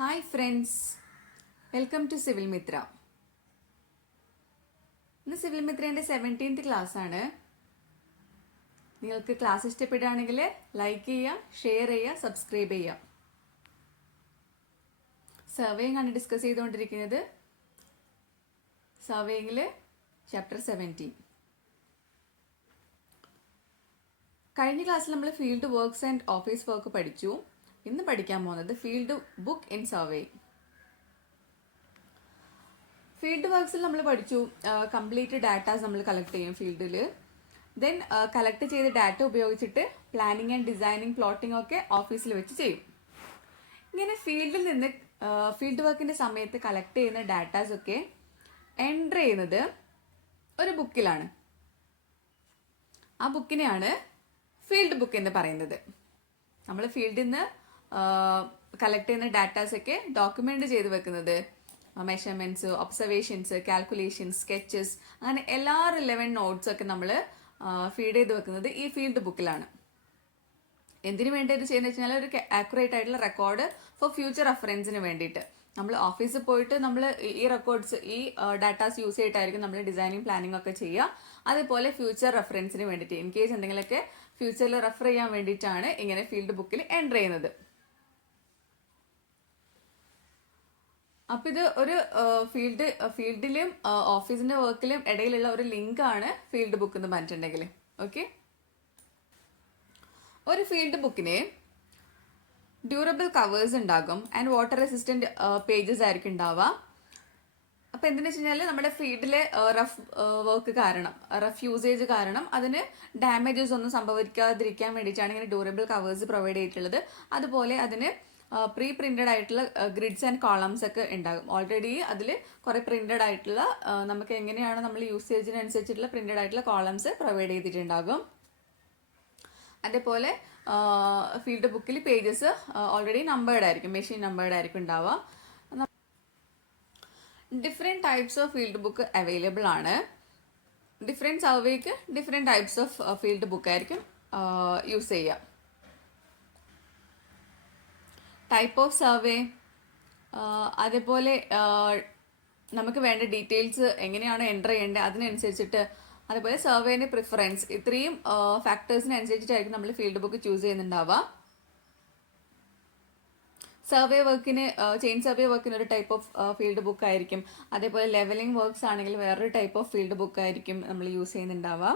Hi friends, welcome to civil Mitra. ഇന്ന് civil മിത്രേൻ്റെ 17th class ആണ്. നിങ്ങൾക്ക് ക്ലാസ് ഇഷ്ടപ്പെടുകയാണെങ്കിൽ ലൈക്ക് ചെയ്യുക, ഷെയർ ചെയ്യുക, സബ്സ്ക്രൈബ് ചെയ്യുക. സർവേയിങ് ആണ് ഡിസ്കസ് ചെയ്തുകൊണ്ടിരിക്കുന്നത്. സർവേയിങ്ങിൽ ചാപ്റ്റർ 17. കഴിഞ്ഞ ക്ലാസ്സിൽ നമ്മൾ field works and office work പഠിച്ചു. ഇന്ന് പഠിക്കാൻ പോകുന്നത് field book in survey. Field വർക്ക്സിൽ നമ്മൾ പഠിച്ചു കംപ്ലീറ്റ് ഡാറ്റാസ് നമ്മൾ കളക്ട് ചെയ്യും ഫീൽഡിൽ. ദെൻ കളക്ട് ചെയ്ത ഡാറ്റ ഉപയോഗിച്ചിട്ട് പ്ലാനിങ് ആൻഡ് ഡിസൈനിങ്, പ്ലോട്ടിംഗ് ഒക്കെ ഓഫീസിൽ വെച്ച് ചെയ്യും. ഇങ്ങനെ ഫീൽഡിൽ നിന്ന് ഫീൽഡ് വർക്കിൻ്റെ സമയത്ത് കളക്ട് ചെയ്യുന്ന ഡാറ്റാസ് ഒക്കെ എൻ്റർ ചെയ്യുന്നത് ഒരു ബുക്കിലാണ്. ആ ബുക്കിനെയാണ് ഫീൽഡ് ബുക്ക് എന്ന് പറയുന്നത്. നമ്മൾ ഫീൽഡിൽ നിന്ന് കളക്ട് ചെയ്യുന്ന ഡാറ്റാസ് ഒക്കെ ഡോക്യുമെന്റ് ചെയ്ത് വെക്കുന്നത്, മെഷർമെന്റ്സ്, ഒബ്സർവേഷൻസ്, കാൽക്കുലേഷൻസ്, സ്കെച്ചസ്, അങ്ങനെ എല്ലാ റിലവൻറ്റ് നോട്ട്സ് ഒക്കെ നമ്മൾ ഫീഡ് ചെയ്ത് വെക്കുന്നത് ഈ ഫീൽഡ് ബുക്കിലാണ്. എന്തിനു വേണ്ടി ഇത് ചെയ്യുന്നത് വെച്ചാൽ ഒരു ആക്യുറേറ്റ് ആയിട്ടുള്ള റെക്കോർഡ് ഫോർ ഫ്യൂച്ചർ റെഫറൻസിന് വേണ്ടിയിട്ട്. നമ്മൾ ഓഫീസിൽ പോയിട്ട് നമ്മൾ ഈ റെക്കോർഡ്സ്, ഈ ഡാറ്റാസ് യൂസ് ചെയ്തിട്ടായിരിക്കും നമ്മൾ ഡിസൈനിങ്, പ്ലാനിങ് ഒക്കെ ചെയ്യുക. അതേപോലെ ഫ്യൂച്ചർ റെഫറൻസിന് വേണ്ടിയിട്ട്, ഇൻ കേസ് എന്തെങ്കിലുമൊക്കെ ഫ്യൂച്ചറിൽ റെഫർ ചെയ്യാൻ വേണ്ടിയിട്ടാണ് ഇങ്ങനെ ഫീൽഡ് ബുക്കിൽ എൻ്റർ ചെയ്യുന്നത്. അപ്പം ഇത് ഒരു ഫീൽഡിലും ഓഫീസിന്റെ വർക്കിലും ഇടയിലുള്ള ഒരു ലിങ്ക് ആണ് ഫീൽഡ് ബുക്ക് എന്ന് പറഞ്ഞിട്ടുണ്ടെങ്കിൽ. ഓക്കെ, ഒരു ഫീൽഡ് ബുക്കിന് ഡ്യൂറബിൾ കവേഴ്സ് ഉണ്ടാകും ആൻഡ് വാട്ടർ റെസിസ്റ്റന്റ് പേജസ് ആയിരിക്കും ഉണ്ടാവുക. അപ്പം എന്തെന്ന് വെച്ച് കഴിഞ്ഞാൽ നമ്മുടെ ഫീൽഡിലെ റഫ് വർക്ക് കാരണം, റഫ് യൂസേജ് കാരണം അതിന് ഡാമേജസ് ഒന്നും സംഭവിക്കാതിരിക്കാൻ വേണ്ടിയിട്ടാണ് ഇങ്ങനെ ഡ്യൂറബിൾ കവേഴ്സ് പ്രൊവൈഡ് ചെയ്തിട്ടുള്ളത്. അതുപോലെ അതിന് പ്രീ പ്രിന്റഡ് ആയിട്ടുള്ള ഗ്രിഡ്സ് ആൻഡ് കോളംസ് ഒക്കെ ഉണ്ടാകും. ഓൾറെഡി അതിൽ കുറേ പ്രിന്റഡ് ആയിട്ടുള്ള, നമുക്ക് എങ്ങനെയാണ് നമ്മൾ യൂസേജിനനുസരിച്ചിട്ടുള്ള പ്രിന്റഡ് ആയിട്ടുള്ള കോളംസ് പ്രൊവൈഡ് ചെയ്തിട്ടുണ്ടാകും. അതേപോലെ ഫീൽഡ് ബുക്കിൽ പേജസ് ഓൾറെഡി നമ്പേർഡ് ആയിരിക്കും, മെഷീൻ നമ്പേർഡ് ആയിരിക്കും ഉണ്ടാവുക. Different types of field book available ആണ്. ഡിഫറെൻറ്റ് സർവേക്ക് different types of field book ആയിരിക്കും യൂസ് ചെയ്യുക. ടൈപ്പ് ഓഫ് സർവേ, അതേപോലെ നമുക്ക് വേണ്ട ഡീറ്റെയിൽസ് എങ്ങനെയാണ് എൻ്റർ ചെയ്യേണ്ടത് അതിനനുസരിച്ചിട്ട്, അതേപോലെ സർവേൻ്റെ പ്രിഫറൻസ്, ഇത്രയും ഫാക്ടേഴ്സിനനുസരിച്ചിട്ടായിരിക്കും നമ്മൾ ഫീൽഡ് ബുക്ക് ചൂസ് ചെയ്യുന്നുണ്ടാവുക. സർവേ വർക്കിന്, ചെയിൻ സർവേ വർക്കിന് ഒരു ടൈപ്പ് ഓഫ് ഫീൽഡ് ബുക്ക് ആയിരിക്കും. അതേപോലെ ലെവലിംഗ് വർക്ക്സ് ആണെങ്കിൽ വേറൊരു ടൈപ്പ് ഓഫ് ഫീൽഡ് ബുക്ക് ആയിരിക്കും നമ്മൾ യൂസ് ചെയ്യുന്നുണ്ടാവുക.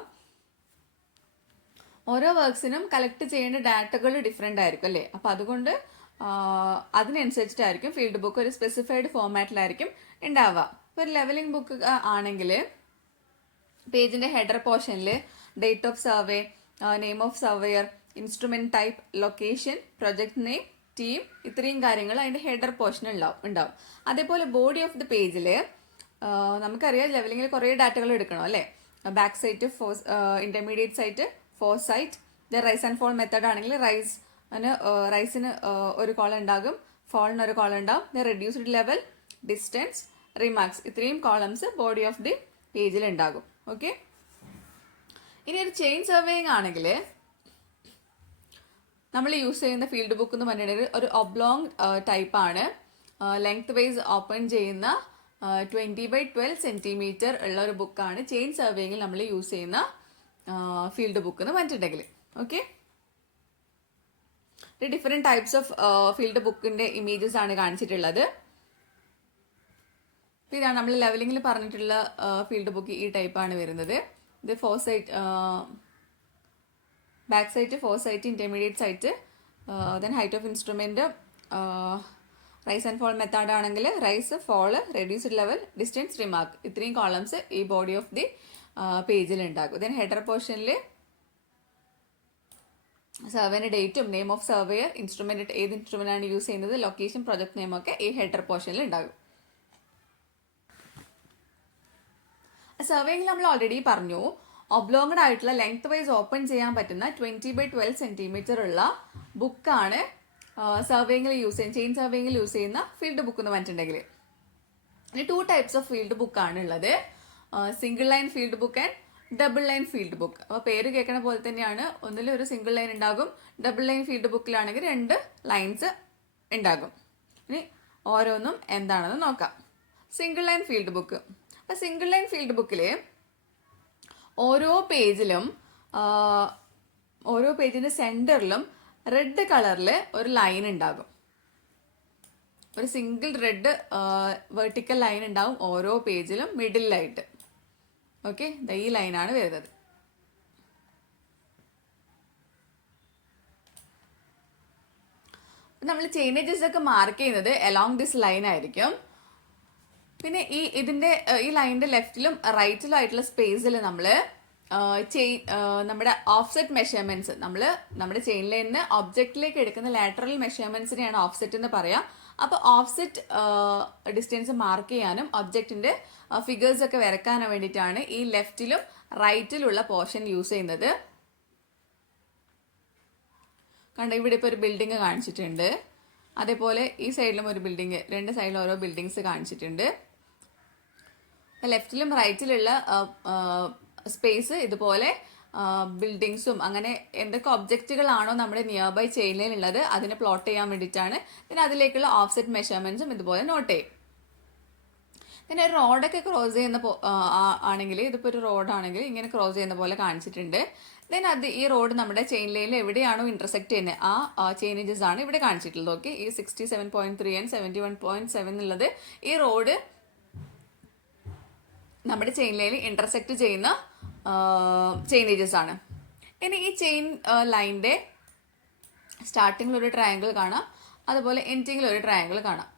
ഓരോ വർക്ക്സിനും കളക്ട് ചെയ്യേണ്ട ഡാറ്റകൾ ഡിഫറെൻ്റ് ആയിരിക്കും അല്ലേ. അപ്പം അതുകൊണ്ട് അതിനനുസരിച്ചിട്ടായിരിക്കും ഫീൽഡ് ബുക്ക് ഒരു സ്പെസിഫൈഡ് ഫോർമാറ്റിലായിരിക്കും ഉണ്ടാവുക. ഇപ്പോൾ ഒരു ലെവലിംഗ് ബുക്ക് ആണെങ്കിൽ പേജിൻ്റെ ഹെഡർ പോർഷനിൽ date of survey, name of surveyor, instrument type, location, project name, team, ഇത്രയും കാര്യങ്ങൾ അതിൻ്റെ ഹെഡർ പോർഷൻ ഉണ്ടാവും. അതേപോലെ ബോഡി ഓഫ് ദി പേജിൽ നമുക്കറിയാം ലെവലിങ്ങിൽ കുറേ ഡാറ്റകൾ എടുക്കണം അല്ലേ. Back sight, intermediate sight, fore sight. ഇത് റൈസ് ആൻഡ് ഫോൾ മെത്തേഡ് ആണെങ്കിൽ റൈസിന് ഒരു കോളം ഉണ്ടാകും, ഫോളിന് ഒരു കോളം ഉണ്ടാകും. റെഡ്യൂസ്ഡ് ലെവൽ, ഡിസ്റ്റൻസ്, റിമാർക്സ്, ഇത്രയും കോളംസ് ബോഡി ഓഫ് ദി പേജിൽ ഉണ്ടാകും. ഓക്കെ, ഇനി ഒരു ചെയിൻ സർവേയിങ് ആണെങ്കിൽ നമ്മൾ യൂസ് ചെയ്യുന്ന ഫീൽഡ് ബുക്ക് എന്ന് പറഞ്ഞിട്ടുണ്ടെങ്കിൽ ഒരു ഒബ്ലോങ് ടൈപ്പ് ആണ്. ലെങ്ത് വൈസ് ഓപ്പൺ ചെയ്യുന്ന 20x12 സെന്റിമീറ്റർ ഉള്ള ഒരു ബുക്കാണ് ചെയിൻ സർവേയിങ്ങിൽ നമ്മൾ യൂസ് ചെയ്യുന്ന ഫീൽഡ് ബുക്ക് എന്ന് പറഞ്ഞിട്ടുണ്ടെങ്കിൽ. Okay, different types of field ബുക്കിന്റെ ഇമേജസ് ആണ് കാണിച്ചിട്ടുള്ളത്. ഇതാണ് നമ്മൾ ലെവലിങ്ങിൽ പറഞ്ഞിട്ടുള്ള ഫീൽഡ് ബുക്ക്, ഈ ടൈപ്പാണ് വരുന്നത്. ഇത് fore sight, back sight, fore sight, intermediate sight, then height of instrument, rise and fall method ആണെങ്കിൽ rise, fall, reduced level, distance, remark, ഇത്രയും കോളംസ് ഈ ബോഡി ഓഫ് ദി പേജിൽ ഉണ്ടാകും. ദെൻ ഹെഡർ പോർഷനിൽ സർവേന്റെ ഡേറ്റും, നെയിം ഓഫ് സർവേയർ, ഇൻസ്ട്രുമെന്റ്, ഏത് instrument ആണ് യൂസ് ചെയ്യുന്നത്, ലൊക്കേഷൻ, പ്രൊജക്ട് നെയിം ഒക്കെ ഈ ഹെഡർ പോർഷനിൽ ഉണ്ടാകും. സർവേയിൽ നമ്മൾ ഓൾറെഡി പറഞ്ഞു, ഒബ്ലോങ്ഡ് ആയിട്ടുള്ള ലെങ്ത് വൈസ് ഓപ്പൺ ചെയ്യാൻ പറ്റുന്ന 20x12 സെന്റിമീറ്റർ ഉള്ള ബുക്കാണ് സർവേയിൽ യൂസ് ചെയ്യുന്ന, ചെയിൻ സർവേയിൽ യൂസ് ചെയ്യുന്ന ഫീൽഡ് ബുക്ക് എന്ന് പറഞ്ഞിട്ടുണ്ടെങ്കിൽ. ഇനി 2 ടൈപ്സ് ഓഫ് ഫീൽഡ് ബുക്കാണ് ഉള്ളത്. Single line field book and double line field book. അപ്പോൾ പേര് കേൾക്കണ പോലെ തന്നെയാണ്, ഒന്നിൽ ഒരു സിംഗിൾ ലൈൻ ഉണ്ടാകും. ഡബിൾ ലൈൻ ഫീൽഡ് ബുക്കിലാണെങ്കിൽ 2 ലൈൻസ് ഉണ്ടാകും. ഇനി ഓരോന്നും എന്താണെന്ന് നോക്കാം. Single line field book. അപ്പം സിംഗിൾ ലൈൻ ഫീൽഡ് ബുക്കിൽ ഓരോ പേജിലും ഓരോ പേജിൻ്റെ സെൻറ്ററിലും റെഡ് കളറിൽ ഒരു ലൈൻ ഉണ്ടാകും. ഒരു സിംഗിൾ റെഡ് വെർട്ടിക്കൽ ലൈൻ ഉണ്ടാവും ഓരോ പേജിലും മിഡിലായിട്ട്. ഓക്കെ, ഈ ലൈനാണ് വരുന്നത്. നമ്മൾ ചെയിനേജസ് ഒക്കെ മാർക്ക് ചെയ്യുന്നത് അലോങ് ദിസ് ലൈൻ ആയിരിക്കും. പിന്നെ ഈ ലൈനിന്റെ ലെഫ്റ്റിലും റൈറ്റിലും ആയിട്ടുള്ള സ്പേസിൽ നമ്മൾ നമ്മുടെ ഓഫ്സെറ്റ് മെഷർമെന്റ്സ്, നമ്മുടെ ചെയിൻ ലൈനിന് ഒബ്ജക്റ്റിലേക്ക് എടുക്കുന്ന ലാറ്ററൽ മെഷർമെന്റ്സിനെയാണ് ഓഫ്സെറ്റ് എന്ന് പറയാം. അപ്പോൾ ഓഫ്സെറ്റ് ഡിസ്റ്റൻസ് മാർക്ക് ചെയ്യാനും ഒബ്ജക്റ്റിന്റെ ഫിഗേഴ്സ് ഒക്കെ വരയ്ക്കാനും വേണ്ടിയിട്ടാണ് ഈ ലെഫ്റ്റിലും റൈറ്റിലുള്ള പോർഷൻ യൂസ് ചെയ്യുന്നത്. കണ്ടോ, ഇവിടെ ഇപ്പോൾ ഒരു ബിൽഡിംഗ് കാണിച്ചിട്ടുണ്ട്. അതേപോലെ ഈ സൈഡിലും ഒരു ബിൽഡിംഗ്, രണ്ട് സൈഡിലും ഓരോ ബിൽഡിങ്സ് കാണിച്ചിട്ടുണ്ട്. ലെഫ്റ്റിലും റൈറ്റിലുള്ള സ്പേസ് ഇതുപോലെ ബിൽഡിങ്സും അങ്ങനെ എന്തൊക്കെ ഒബ്ജക്റ്റുകളാണോ നമ്മുടെ നിയർ ബൈ ചെയിൻ ലൈൻ ഉള്ളത് അതിനെ പ്ലോട്ട് ചെയ്യാൻ വേണ്ടിയിട്ടാണ്. പിന്നെ അതിലേക്കുള്ള ഓഫ്സെറ്റ് മെഷർമെന്റ്സും ഇതുപോലെ നോട്ട് ചെയ്യും. പിന്നെ ഒരു റോഡൊക്കെ ക്രോസ് ചെയ്യുന്ന ആണെങ്കിൽ, ഇതിപ്പോൾ ഒരു റോഡാണെങ്കിൽ ഇങ്ങനെ ക്രോസ് ചെയ്യുന്ന പോലെ കാണിച്ചിട്ടുണ്ട്. ദെൻ ഈ റോഡ് നമ്മുടെ ചെയിൻ ലൈനിൽ എവിടെയാണോ ഇന്റർസെക്ട് ചെയ്യുന്നത് ആ ചെയിനേജസ് ആണ് ഇവിടെ കാണിച്ചിട്ടുള്ളത്. ഓക്കെ, ഈ 67.3 ആൻഡ് 71.7 എന്നുള്ളത് ഈ റോഡ് നമ്മുടെ ചെയിൻ ലൈനിൽ ഇന്റർസെക്ട് ചെയ്യുന്ന ചെയിനേജസ് ആണ്. ഇനി ഈ ചെയിൻ ലൈനിന്റെ സ്റ്റാർട്ടിങ്ങിൽ ഒരു ട്രയാങ്കിൾ കാണാം, അതുപോലെ എൻഡിങ്ങിൽ ഒരു ട്രയാങ്കിൾ കാണാം.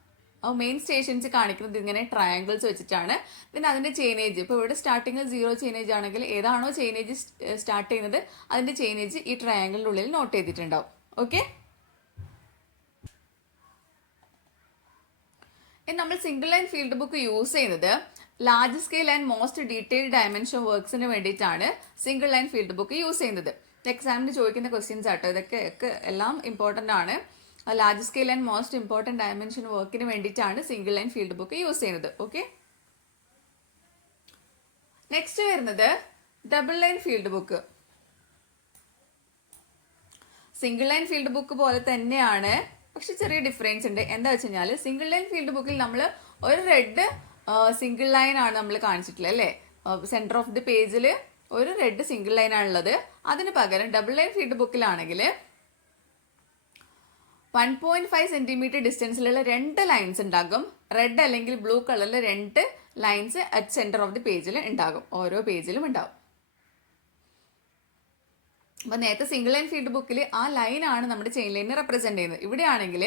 മെയിൻ സ്റ്റേഷൻസ് കാണിക്കുന്നത് ഇങ്ങനെ ട്രയാങ്കിൾസ് വെച്ചിട്ടാണ്. പിന്നെ അതിന്റെ ചെയിനേജ്, ഇപ്പോൾ ഇവിടെ സ്റ്റാർട്ടിങ്ങിൽ 0 ചെയിനേജ് ആണെങ്കിൽ ഏതാണോ ചെയിനേജ് സ്റ്റാർട്ട് ചെയ്യുന്നത് അതിന്റെ ചെയിനേജ് ഈ ട്രയാങ്കിളിന്റെ ഉള്ളിൽ നോട്ട് ചെയ്തിട്ടുണ്ടാവും. ഓക്കെ, നമ്മൾ single line field book use ചെയ്യുന്നത് large scale and most detailed dimension വർക്ക്സിന് വേണ്ടിയിട്ടാണ് single line field book use ചെയ്യുന്നത്. എക്സാമിന് ചോദിക്കുന്ന ക്വസ്റ്റ്യൻസ് ആട്ടോ ഇതൊക്കെ, എല്ലാം ഇമ്പോർട്ടൻ്റ് ആണ്. Large scale and most important dimension വർക്കിന് വേണ്ടിയിട്ടാണ് single line field book use ചെയ്യുന്നത്. ഓക്കെ, നെക്സ്റ്റ് വരുന്നത് double line field book. Single line field book പോലെ തന്നെയാണ്, പക്ഷെ ചെറിയ ഡിഫറൻസ് ഉണ്ട്. എന്താ വെച്ച് കഴിഞ്ഞാൽ സിംഗിൾ ലൈൻ ഫീൽഡ് ബുക്കിൽ നമ്മൾ ഒരു റെഡ് സിംഗിൾ ലൈൻ ആണ് നമ്മൾ കാണിച്ചിട്ടുള്ളത് അല്ലേ. സെന്റർ ഓഫ് ദി പേജിൽ ഒരു റെഡ് സിംഗിൾ ലൈൻ ആണുള്ളത്. അതിന് പകരം ഡബിൾ ലൈൻ ഫീൽഡ് ബുക്കിലാണെങ്കിൽ 1.5 സെന്റിമീറ്റർ ഡിസ്റ്റൻസിലുള്ള 2 ലൈൻസ് ഉണ്ടാകും. റെഡ് അല്ലെങ്കിൽ ബ്ലൂ കളറിൽ 2 lines at center of the പേജിൽ ഉണ്ടാകും, ഓരോ പേജിലും ഉണ്ടാകും. അപ്പൊ നേരത്തെ സിംഗിൾ ലൈൻ ഫീൽഡ് ബുക്കിൽ ആ ലൈൻ ആണ് നമ്മുടെ ചെയിൻ ലൈനെ റെപ്രസെന്റ് ചെയ്യുന്നത്. ഇവിടെയാണെങ്കിൽ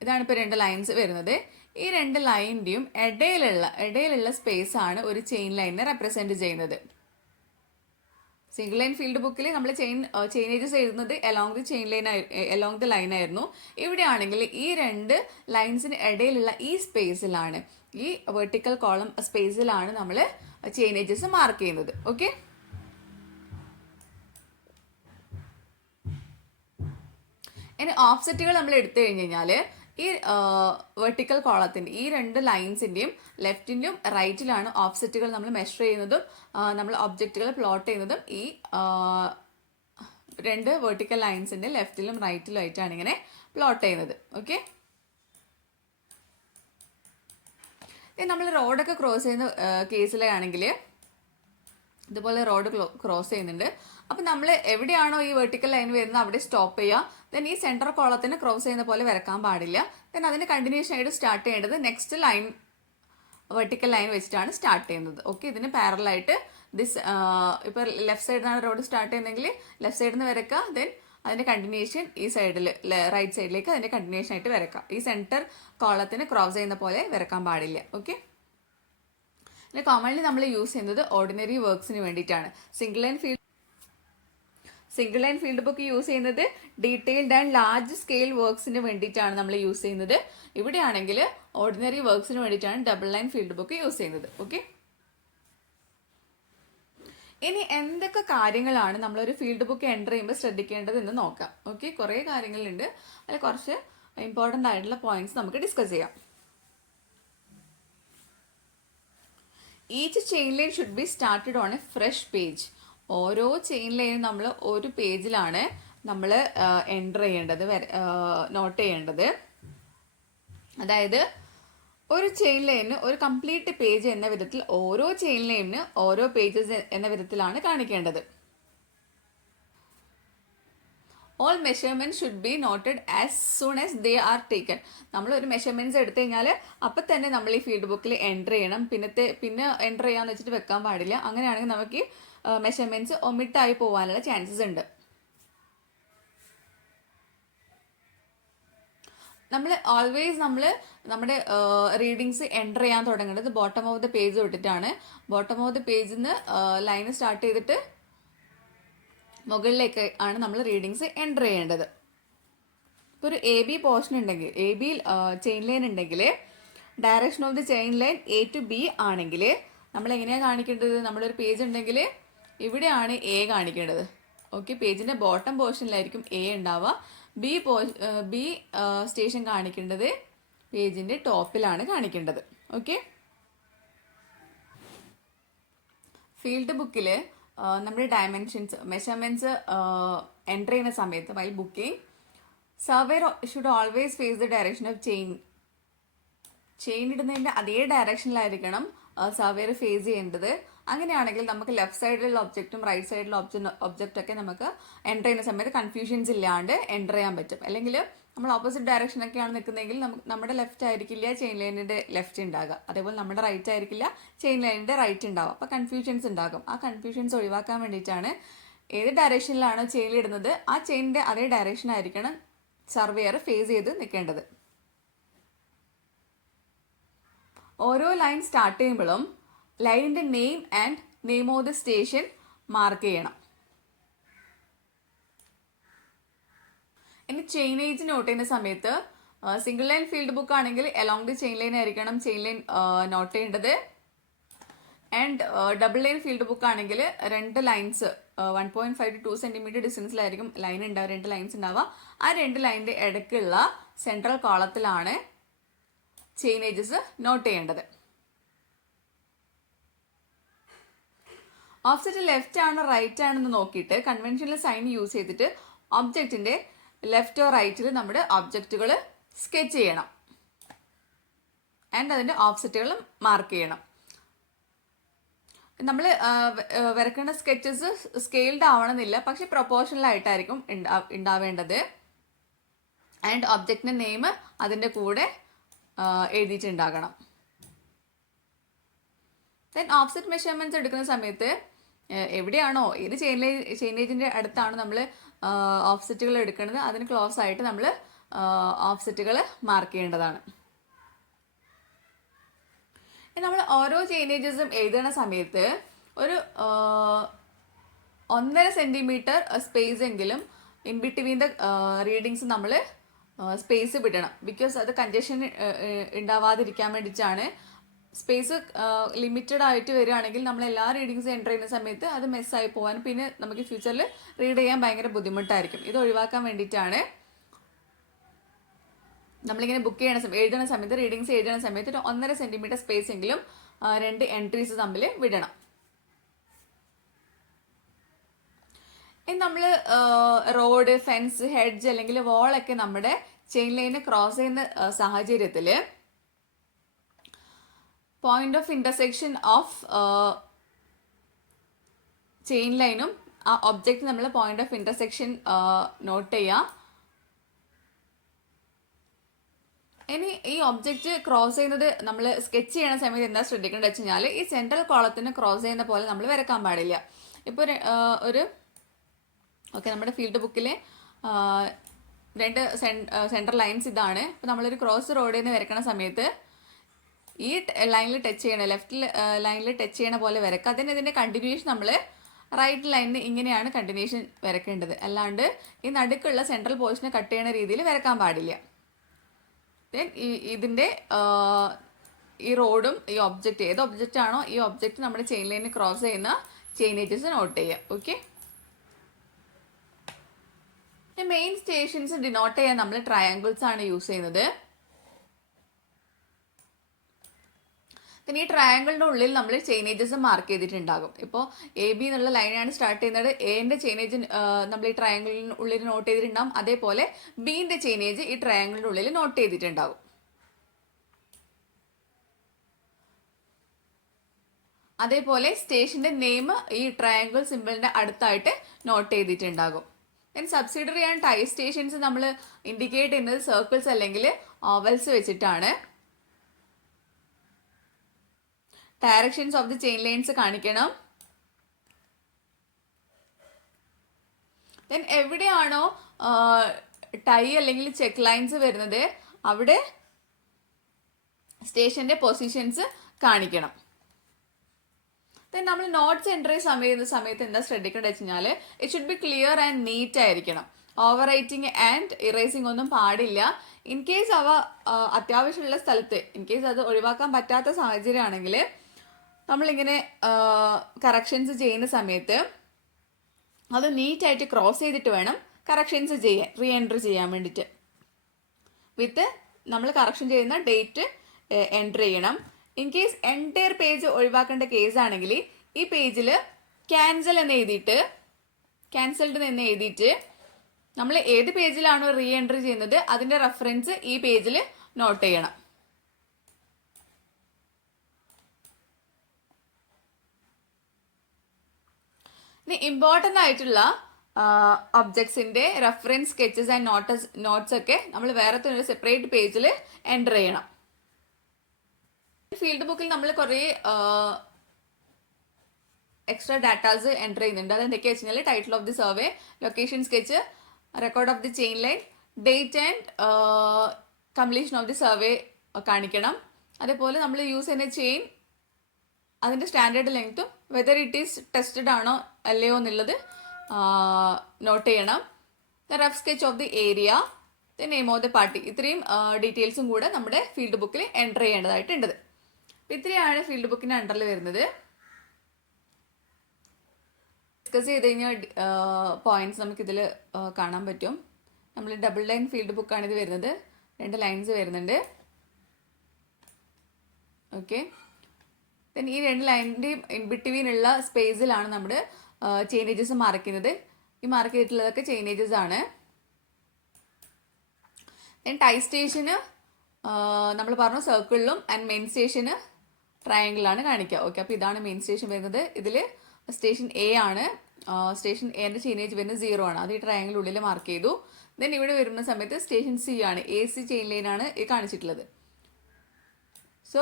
ഇതാണ് ഇപ്പോൾ 2 ലൈൻസ് വരുന്നത്. ഈ 2 ലൈനിന്റെയും ഇടയിലുള്ള സ്പേസ് ആണ് ഒരു ചെയിൻ ലൈനിനെ റെപ്രസെന്റ് ചെയ്യുന്നത്. സിംഗിൾ ലൈൻ ഫീൽഡ് ബുക്കിൽ നമ്മൾ ചെയിനേജസ് എഴുതുന്നത് അലോങ് ദി ലൈൻ ആയിരുന്നു. ഇവിടെയാണെങ്കിൽ ഈ 2 ലൈൻസിന് ഇടയിലുള്ള ഈ സ്പേസിലാണ്, ഈ വെർട്ടിക്കൽ കോളം സ്പേസിലാണ് നമ്മൾ ചെയിനേജസ് മാർക്ക് ചെയ്യുന്നത്. ഓക്കെ, ഇനി ഓഫ്സെറ്റുകൾ നമ്മൾ എടുത്തു കഴിഞ്ഞ് കഴിഞ്ഞാൽ ഈ വെർട്ടിക്കൽ കോളത്തിന്റെ ഈ 2 ലൈൻസിന്റെയും ലെഫ്റ്റിന്റെയും റൈറ്റിലാണ് ഓഫ്സെറ്റുകൾ നമ്മൾ മെഷർ ചെയ്യുന്നതും നമ്മൾ ഒബ്ജക്റ്റുകൾ പ്ലോട്ട് ചെയ്യുന്നതും ഈ 2 വെർട്ടിക്കൽ ലൈൻസിന്റെ ലെഫ്റ്റിലും റൈറ്റിലും ആയിട്ടാണ് ഇങ്ങനെ പ്ലോട്ട് ചെയ്യുന്നത്. ഓക്കെ, നമ്മൾ റോഡൊക്കെ ക്രോസ് ചെയ്യുന്ന കേസിലാണെങ്കിൽ ഇതുപോലെ റോഡ് ക്രോസ് ചെയ്യുന്നുണ്ട്. അപ്പം നമ്മൾ എവിടെയാണോ ഈ വെർട്ടിക്കൽ ലൈൻ വരുന്നത് അവിടെ സ്റ്റോപ്പ് ചെയ്യുക. ദെൻ ഈ സെൻട്രൽ കോളത്തിന് ക്രോസ് ചെയ്യുന്ന പോലെ വരക്കാൻ പാടില്ല. ദെൻ അതിന് കണ്ടിന്യൂഷൻ ആയിട്ട് സ്റ്റാർട്ട് ചെയ്യേണ്ടത് നെക്സ്റ്റ് ലൈൻ വെർട്ടിക്കൽ ലൈൻ വെച്ചിട്ടാണ് സ്റ്റാർട്ട് ചെയ്യുന്നത്. ഓക്കെ, ഇതിന് പാരലായിട്ട് ഇപ്പോൾ ലെഫ്റ്റ് സൈഡിലാണ് റോഡ് സ്റ്റാർട്ട് ചെയ്യുന്നതെങ്കിൽ ലെഫ്റ്റ് സൈഡിൽ നിന്ന് വരക്കുക. ദെൻ അതിൻ്റെ കണ്ടിന്യൂഷൻ ഈ സൈഡിൽ റൈറ്റ് സൈഡിലേക്ക് അതിൻ്റെ കണ്ടിന്യൂഷൻ ആയിട്ട് വരക്കാം. ഈ സെൻറ്റർ കോളത്തിന് ക്രോസ് ചെയ്യുന്ന പോലെ വരക്കാൻ പാടില്ല. ഓക്കെ, പിന്നെ കോമൺലി നമ്മൾ യൂസ് ചെയ്യുന്നത് ഓർഡിനറി വർക്ക്സിന് വേണ്ടിയിട്ടാണ്. Single line field book use ചെയ്യുന്നത് ഡീറ്റെയിൽഡ് ആൻഡ് ലാർജ് സ്കെയിൽ വർക്ക്സിന് വേണ്ടിയിട്ടാണ് നമ്മൾ യൂസ് ചെയ്യുന്നത്. ഇവിടെയാണെങ്കിൽ ഓർഡിനറി വർക്ക്സിന് വേണ്ടിയിട്ടാണ് double line field book use ചെയ്യുന്നത്. ഓക്കെ, ഇനി എന്തൊക്കെ കാര്യങ്ങളാണ് നമ്മളൊരു ഫീൽഡ് ബുക്ക് എൻ്റർ ചെയ്യുമ്പോൾ ശ്രദ്ധിക്കേണ്ടത് എന്ന് നോക്കാം. ഓക്കെ, കുറേ കാര്യങ്ങളുണ്ട്, അതിൽ കുറച്ച് ഇമ്പോർട്ടൻ്റ് ആയിട്ടുള്ള പോയിന്റ്സ് നമുക്ക് ഡിസ്കസ് ചെയ്യാം. Each chain line should be started on A fresh page. ഓരോ ചെയിൻ ലൈനും നമ്മൾ ഒരു പേജിലാണ് നമ്മൾ എൻ്റർ ചെയ്യേണ്ടത്, നോട്ട് ചെയ്യേണ്ടത്. അതായത് ഒരു ചെയിൻ ലൈനിന് ഒരു കംപ്ലീറ്റ് പേജ് എന്ന വിധത്തിൽ ഓരോ ചെയിൻ ലൈനിന് ഓരോ പേജസ് എന്ന വിധത്തിലാണ് കാണിക്കേണ്ടത്. All measurement should be noted as soon as they are taken. നമ്മൾ ഒരു മെഷർമെൻറ്റ്സ് എടുത്തു കഴിഞ്ഞാൽ അപ്പം തന്നെ നമ്മൾ ഈ ഫീൽഡ് ബുക്കിൽ എൻ്റർ ചെയ്യണം. പിന്നെ എൻ്റർ ചെയ്യാന്ന് വെച്ചിട്ട് വെക്കാൻ പാടില്ല. അങ്ങനെയാണെങ്കിൽ നമുക്ക് മെഷർമെൻറ്റ്സ് ഒമിറ്റായി പോകാനുള്ള ചാൻസസ് ഉണ്ട്. നമ്മൾ ഓൾവേസ് നമ്മുടെ റീഡിങ്സ് എൻ്റർ ചെയ്യാൻ തുടങ്ങേണ്ടത് ബോട്ടം ഓഫ് ദ പേജ് തൊട്ടിട്ടാണ്. ബോട്ടം ഓഫ് ദ പേജിൽ നിന്ന് ലൈന് സ്റ്റാർട്ട് ചെയ്തിട്ട് മുകളിലേക്ക് ആണ് നമ്മൾ റീഡിങ്സ് എൻ്റർ ചെയ്യേണ്ടത്. ഇപ്പോൾ ഒരു എ ബി പോർഷൻ ഉണ്ടെങ്കിൽ, എ ബി ചെയിൻ ലൈൻ ഉണ്ടെങ്കിൽ direction of the chain line A to B ആണെങ്കിൽ നമ്മൾ എങ്ങനെയാണ് കാണിക്കേണ്ടത്? നമ്മളൊരു പേജ് ഉണ്ടെങ്കിൽ ഇവിടെയാണ് എ കാണിക്കേണ്ടത്. ഓക്കെ, പേജിൻ്റെ ബോട്ടം പോർഷനിലായിരിക്കും എ ഉണ്ടാവുക. ബി സ്റ്റേഷൻ കാണിക്കേണ്ടത് പേജിൻ്റെ ടോപ്പിലാണ് കാണിക്കേണ്ടത്. ഓക്കെ, ഫീൽഡ് ബുക്കിൽ നമ്മുടെ ഡയമെൻഷൻസ് മെഷർമെൻറ്റ്സ് എൻ്റർ ചെയ്യുന്ന സമയത്ത് while booking surveyor should always face the direction of chain ഇടുന്നതിൻ്റെ അതേ ഡയറക്ഷനിലായിരിക്കണം സർവേർ ഫേസ് ചെയ്യേണ്ടത്. അങ്ങനെയാണെങ്കിൽ നമുക്ക് ലെഫ്റ്റ് സൈഡിലുള്ള ഒബ്ജക്റ്റും റൈറ്റ് സൈഡിലുള്ള ഒബ്ജക്റ്റൊക്കെ നമുക്ക് എൻ്റർ ചെയ്യുന്ന സമയത്ത് കൺഫ്യൂഷൻസ് ഇല്ലാണ്ട് എൻ്റർ ചെയ്യാൻ പറ്റും. അല്ലെങ്കിൽ നമ്മൾ ഓപ്പോസിറ്റ് ഡയറക്ഷനൊക്കെയാണ് നിൽക്കുന്നതെങ്കിൽ നമ്മുടെ ലെഫ്റ്റ് ആയിരിക്കില്ല ചെയിൻ ലൈനിൻ്റെ ലെഫ്റ്റ് ഉണ്ടാകുക, അതേപോലെ നമ്മുടെ റൈറ്റ് ആയിരിക്കില്ല ചെയിൻ ലൈനിൻ്റെ റൈറ്റ് ഉണ്ടാവുക. അപ്പോൾ കൺഫ്യൂഷൻസ് ഉണ്ടാകും. ആ കൺഫ്യൂഷൻസ് ഒഴിവാക്കാൻ വേണ്ടിയിട്ടാണ് ഏത് ഡയറക്ഷനിലാണോ ചെയിൻ ഇടുന്നത് ആ ചെയിനിൻ്റെ അതേ ഡയറക്ഷൻ ആയിരിക്കണം സർവേയർ ഫേസ് ചെയ്ത് നിൽക്കേണ്ടത്. ഓരോ ലൈൻ സ്റ്റാർട്ട് ചെയ്യുമ്പോഴും ലൈനിൻ്റെ name and name of the station mark ചെയ്യണം. ഇനി ചെയിനേജ് നോട്ട് ചെയ്യുന്ന സമയത്ത് സിംഗിൾ ലൈൻ ഫീൽഡ് ബുക്ക് ആണെങ്കിൽ അലോങ് ദി ചെയിൻ ലൈൻ ആയിരിക്കണം ചെയിൻ ലൈൻ നോട്ട് ചെയ്യേണ്ടത്. And double line field book ആണെങ്കിൽ രണ്ട് ലൈൻസ് 1.5 to 2 സെൻറ്റിമീറ്റർ ഡിസ്റ്റൻസിലായിരിക്കും ലൈൻ ഉണ്ടാവുക, രണ്ട് ലൈൻസ് ഉണ്ടാവുക. ആ രണ്ട് ലൈനിൻ്റെ ഇടയ്ക്കുള്ള സെൻട്രൽ കോളത്തിലാണ് ചെയിനേജസ് നോട്ട് ചെയ്യേണ്ടത്. ഓഫ്സെറ്റ് ലെഫ്റ്റ് ആണോ റൈറ്റ് ആണെന്ന് നോക്കിയിട്ട് കൺവെൻഷണൽ സൈൻ യൂസ് ചെയ്തിട്ട് ഒബ്ജക്റ്റിൻ്റെ ലെഫ്റ്റോ റൈറ്റിൽ നമ്മുടെ ഒബ്ജക്റ്റുകൾ സ്കെച്ച് ചെയ്യണം ആൻഡ് അതിൻ്റെ ഓഫ്സെറ്റുകൾ മാർക്ക് ചെയ്യണം. നമ്മൾ വരയ്ക്കുന്ന സ്കെച്ചസ് സ്കെയിൽഡ് ആവണമെന്നില്ല, പക്ഷെ പ്രൊപ്പോർഷണലായിട്ടായിരിക്കും ഉണ്ടാവേണ്ടത്. ആൻഡ് ഒബ്ജക്റ്റിൻ്റെ നെയിം അതിൻ്റെ കൂടെ എഴുതിയിട്ടുണ്ടാകണം. ദെൻ ഓഫ്സെറ്റ് മെഷർമെൻറ്റ്സ് എടുക്കുന്ന സമയത്ത് എവിടെയാണോ ഏത് ചെയിനേജിൻ്റെ അടുത്താണോ നമ്മൾ ഓഫ്സെറ്റുകൾ എടുക്കുന്നത് അതിന് ക്ലോസ് ആയിട്ട് നമ്മൾ ഓഫ്സെറ്റുകൾ മാർക്ക് ചെയ്യേണ്ടതാണ്. നമ്മൾ ഓരോ ചെയിനേജസും എഴുതുന്ന സമയത്ത് ഒരു 1.5 സെൻറ്റിമീറ്റർ സ്പേസ് എങ്കിലും ഇൻ ബിറ്റ്വീൻ ദ റീഡിങ്സ് നമ്മൾ സ്പേസ് വിടണം. ബിക്കോസ് അത് കൺജഷൻ ഉണ്ടാവാതിരിക്കാൻ വേണ്ടിയിട്ടാണ്. സ്പേസ് ലിമിറ്റഡ് ആയിട്ട് വരികയാണെങ്കിൽ നമ്മൾ എല്ലാ റീഡിങ്സും എൻ്റർ ചെയ്യുന്ന സമയത്ത് അത് മെസ്സായി പോകാൻ പിന്നെ നമുക്ക് ഫ്യൂച്ചറിൽ റീഡ് ചെയ്യാൻ ഭയങ്കര ബുദ്ധിമുട്ടായിരിക്കും. ഇത് ഒഴിവാക്കാൻ വേണ്ടിയിട്ടാണ് നമ്മളിങ്ങനെ ബുക്ക് ചെയ്യണ എഴുതുന്ന സമയത്ത് റീഡിങ്സ് എഴുതുന്ന സമയത്ത് ഒരു 1.5 സെൻറ്റിമീറ്റർ സ്പേസ് എങ്കിലും രണ്ട് എൻട്രീസ് തമ്മിൽ വിടണം. ഇനി നമ്മൾ റോഡ്, ഫെൻസ്, ഹെഡ്ജ് അല്ലെങ്കിൽ വാളൊക്കെ നമ്മുടെ ചെയിൻ ലൈനെ ക്രോസ് ചെയ്യുന്ന സാഹചര്യത്തിൽ point of intersection of chain ലൈനും ആ ഒബ്ജക്റ്റ് നമ്മൾ പോയിന്റ് ഓഫ് ഇൻ്റർസെക്ഷൻ നോട്ട് ചെയ്യുക. ഇനി ഈ ഒബ്ജക്റ്റ് ക്രോസ് ചെയ്യുന്നത് നമ്മൾ സ്കെച്ച് ചെയ്യണ സമയത്ത് എന്താ ശ്രദ്ധിക്കേണ്ടത് വെച്ച് കഴിഞ്ഞാൽ ഈ സെൻട്രൽ കോളത്തിന് ക്രോസ് ചെയ്യുന്ന പോലെ നമ്മൾ വരക്കാൻ പാടില്ല. ഇപ്പോൾ ഓക്കെ, നമ്മുടെ ഫീൽഡ് ബുക്കിൽ രണ്ട് സെൻട്രൽ ലൈൻസ് ഇതാണ്. അപ്പോൾ നമ്മളൊരു ക്രോസ് റോഡിൽ നിന്ന് വരയ്ക്കണ സമയത്ത് ഈ ലൈനിൽ ടച്ച് ചെയ്യണം, ലെഫ്റ്റ് ലൈനിൽ ടച്ച് ചെയ്യണ പോലെ വരക്കുക. അതിന് ഇതിൻ്റെ കണ്ടിന്യൂഷൻ നമ്മൾ റൈറ്റ് ലൈനിന് ഇങ്ങനെയാണ് കണ്ടിന്യൂഷൻ വരക്കേണ്ടത്. അല്ലാണ്ട് ഈ നടുക്കുള്ള സെൻട്രൽ പോർഷനെ കട്ട് ചെയ്യണ രീതിയിൽ വരക്കാൻ പാടില്ല. ദെൻ ഇതിൻ്റെ ഈ റോഡും ഈ ഒബ്ജക്റ്റ് ഏത് ഒബ്ജക്റ്റ് ആണോ ഈ ഒബ്ജക്റ്റ് നമ്മുടെ ചെയിൻ ലൈനിൽ ക്രോസ് ചെയ്യുന്ന ചെയിനേജസ് നോട്ട് ചെയ്യുക. ഓക്കെ, മെയിൻ സ്റ്റേഷൻസ് ഡിനോട്ട് ചെയ്യാൻ നമ്മൾ ട്രയാങ്കിൾസ് ആണ് യൂസ് ചെയ്യുന്നത്. പിന്നെ ഈ ട്രയാങ്കിളിൻ്റെ ഉള്ളിൽ നമ്മൾ ചെയിനേജസ് മാർക്ക് ചെയ്തിട്ടുണ്ടാകും. ഇപ്പോൾ എ ബി എന്നുള്ള ലൈനാണ് സ്റ്റാർട്ട് ചെയ്യുന്നത്, എൻ്റെ ചെയിനേജ് നമ്മൾ ഈ ട്രയാങ്കിളിന് ഉള്ളിൽ നോട്ട് ചെയ്തിട്ടുണ്ടാകും. അതേപോലെ ബിൻ്റെ ചെയിനേജ് ഈ ട്രയാങ്കിളിൻ്റെ ഉള്ളിൽ നോട്ട് ചെയ്തിട്ടുണ്ടാകും. അതേപോലെ സ്റ്റേഷന്റെ നെയിം ഈ ട്രയാങ്കിൾ സിമ്പിളിന്റെ അടുത്തായിട്ട് നോട്ട് ചെയ്തിട്ടുണ്ടാകും. Then subsidiary and tie stations നമ്മൾ ഇൻഡിക്കേറ്റ് ചെയ്യുന്നത് സർക്കിൾസ് അല്ലെങ്കിൽ ഓവൽസ് വെച്ചിട്ടാണ്. Directions of the chain lines കാണിക്കണം. ദെൻ എവിടെയാണോ ടൈ അല്ലെങ്കിൽ ചെക്ക് ലൈൻസ് വരുന്നത് അവിടെ സ്റ്റേഷന്റെ പൊസിഷൻസ് കാണിക്കണം. ദെൻ നമ്മൾ നോട്ട്സ് എൻ്റർ ചെയ്യുന്ന സമയത്ത് എന്താ ശ്രദ്ധിക്കേണ്ടത് വെച്ച് കഴിഞ്ഞാൽ it should be clear and NEET ആയിരിക്കണം. ഓവർ റൈറ്റിംഗ് ആൻഡ് ഇറേസിംഗ് ഒന്നും പാടില്ല. ഇൻ കേസ് അവ അത്യാവശ്യമുള്ള സ്ഥലത്ത് ഇൻ കേസ് അത് ഒഴിവാക്കാൻ പറ്റാത്ത സാഹചര്യമാണെങ്കിൽ നമ്മളിങ്ങനെ കറക്ഷൻസ് ചെയ്യുന്ന സമയത്ത് അത് നീറ്റായിട്ട് ക്രോസ് ചെയ്തിട്ട് വേണം കറക്ഷൻസ് ചെയ്യാൻ, റീ എൻട്രി ചെയ്യാൻ വേണ്ടിയിട്ട്. വിത്ത് നമ്മൾ കറക്ഷൻ ചെയ്യുന്ന ഡേറ്റ് എൻറ്റർ ചെയ്യണം. ഇൻ കേസ് എൻറ്റയർ പേജ് ഒഴിവാക്കേണ്ട കേസ് ആണെങ്കിൽ ഈ പേജിൽ ക്യാൻസൽ എന്ന് എഴുതിയിട്ട് ക്യാൻസൽഡ് എന്ന് എഴുതിയിട്ട് നമ്മൾ ഏത് പേജിലാണോ റീ എൻട്രി ചെയ്യുന്നത് അതിൻ്റെ റെഫറൻസ് ഈ പേജിൽ നോട്ട് ചെയ്യണം. ഇനി ഇമ്പോർട്ടൻ്റ് ആയിട്ടുള്ള ഒബ്ജക്ട്സിന്റെ റെഫറൻസ് സ്കെച്ചസ് ആൻഡ് നോട്ട്സ് ഒക്കെ നമ്മൾ വേറെ തന്നെ ഒരു സെപ്പറേറ്റ് പേജിൽ എൻ്റർ ചെയ്യണം. ഫീൽഡ് ബുക്കിൽ നമ്മൾ കുറേ എക്സ്ട്രാ ഡാറ്റാസ് എൻ്റർ ചെയ്യുന്നുണ്ട്. അത് എന്തൊക്കെയാ വെച്ച് കഴിഞ്ഞാൽ title of the survey, location sketch, record of the chain line, date and completion of the survey കാണിക്കണം. അതേപോലെ നമ്മൾ യൂസ് ചെയ്യുന്ന ചെയിൻ അതിൻ്റെ സ്റ്റാൻഡേർഡ് ലെങ്ത്തും വെദർ ഇറ്റ് ഈസ് ടെസ്റ്റഡ് ആണോ അല്ലയോ എന്നുള്ളത് നോട്ട് ചെയ്യണം. The rough sketch of the area, the name of the party, ഇത്രയും ഡീറ്റെയിൽസും കൂടെ നമ്മുടെ ഫീൽഡ് ബുക്കിൽ എൻ്റർ ചെയ്യേണ്ടതായിട്ടുണ്ട്. ഇത്രയാണ് ഫീൽഡ് ബുക്കിൻ്റെ അണ്ടറിൽ വരുന്നത്. ഡിസ്കസ് ചെയ്ത് കഴിഞ്ഞാൽ പോയിന്റ്സ് നമുക്കിതിൽ കാണാൻ പറ്റും. നമ്മൾ ഡബിൾ ലൈൻ ഫീൽഡ് ബുക്കാണ് ഇത് വരുന്നത്. 2 ലൈൻസ് വരുന്നുണ്ട്. ഓക്കെ, ദെൻ ഈ 2 ലൈനിൻ്റെയും ഇൻ ബിറ്റ്വീൻ ഉള്ള സ്പേസിലാണ് നമ്മൾ ചെയിനേജസ് മാർക്ക് ചെയ്യുന്നത്. ഈ മാർക്ക് ചെയ്തിട്ടുള്ളതൊക്കെ ചെയിനേജസ് ആണ്. ദെൻ ടൈ സ്റ്റേഷന് നമ്മൾ പറഞ്ഞു സർക്കിളിലും ആൻഡ് മെയിൻ സ്റ്റേഷന് ട്രയാങ്കിളാണ് കാണിക്കുക. ഓക്കെ, അപ്പോൾ ഇതാണ് മെയിൻ സ്റ്റേഷൻ വരുന്നത്. ഇതിൽ സ്റ്റേഷൻ എ ആണ്. സ്റ്റേഷൻ എൻ്റെ ചെയിനേജ് വരുന്നത് 0 ആണ്. അത് ഈ ട്രയാങ്കിളിനുള്ളിൽ മാർക്ക് ചെയ്തു. ദെൻ ഇവിടെ വരുന്ന സമയത്ത് സ്റ്റേഷൻ സി ആണ്, AC ചെയിൻ ലൈനാണ് ഈ കാണിച്ചിട്ടുള്ളത്. സോ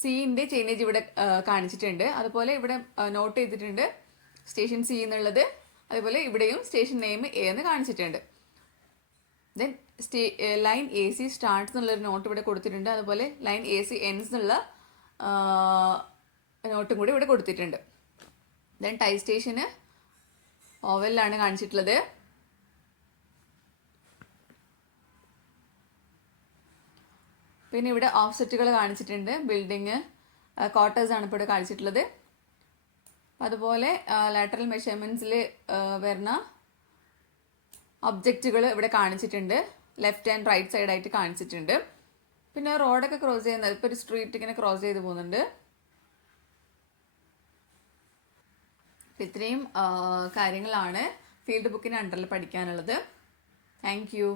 സിൻ്റെ ചെയിനേജ് ഇവിടെ കാണിച്ചിട്ടുണ്ട്. അതുപോലെ ഇവിടെ നോട്ട് ചെയ്തിട്ടുണ്ട് സ്റ്റേഷൻ സി എന്നുള്ളത്. അതുപോലെ ഇവിടെയും സ്റ്റേഷൻ നെയിം എ എന്ന് കാണിച്ചിട്ടുണ്ട്. ദെൻ ലൈൻ AC സ്റ്റാർട്ട്സ് എന്നുള്ളൊരു നോട്ട് ഇവിടെ കൊടുത്തിട്ടുണ്ട്. അതുപോലെ ലൈൻ AC എൻഡ്സ് എന്നുള്ള നോട്ടും കൂടി ഇവിടെ കൊടുത്തിട്ടുണ്ട്. ദെൻ ടൈ സ്റ്റേഷന് ഓവലിലാണ് കാണിച്ചിട്ടുള്ളത്. പിന്നെ ഇവിടെ ഓഫ്സെറ്റുകൾ കാണിച്ചിട്ടുണ്ട്. ബിൽഡിങ്, ക്വാർട്ടേഴ്സ് ആണ് ഇപ്പോൾ ഇവിടെ കാണിച്ചിട്ടുള്ളത്. അതുപോലെ ലാറ്ററൽ മെഷർമെൻറ്റ്സിൽ വരുന്ന ഒബ്ജക്റ്റുകൾ ഇവിടെ കാണിച്ചിട്ടുണ്ട്. ലെഫ്റ്റ് ആൻഡ് റൈറ്റ് സൈഡായിട്ട് കാണിച്ചിട്ടുണ്ട്. പിന്നെ റോഡൊക്കെ ക്രോസ് ചെയ്യുന്നത്, ഇപ്പോൾ ഒരു സ്ട്രീറ്റ് ഇങ്ങനെ ക്രോസ് ചെയ്ത് പോകുന്നുണ്ട്. ഇത്രയും കാര്യങ്ങളാണ് ഫീൽഡ് ബുക്കിന് അണ്ടറിൽ പഠിക്കാനുള്ളത്. Thank you.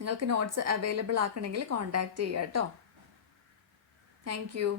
നിങ്ങൾക്ക് നോട്ട്സ് അവൈലബിൾ ആക്കണമെങ്കിൽ കോൺടാക്റ്റ് ചെയ്യുക കേട്ടോ. Thank you.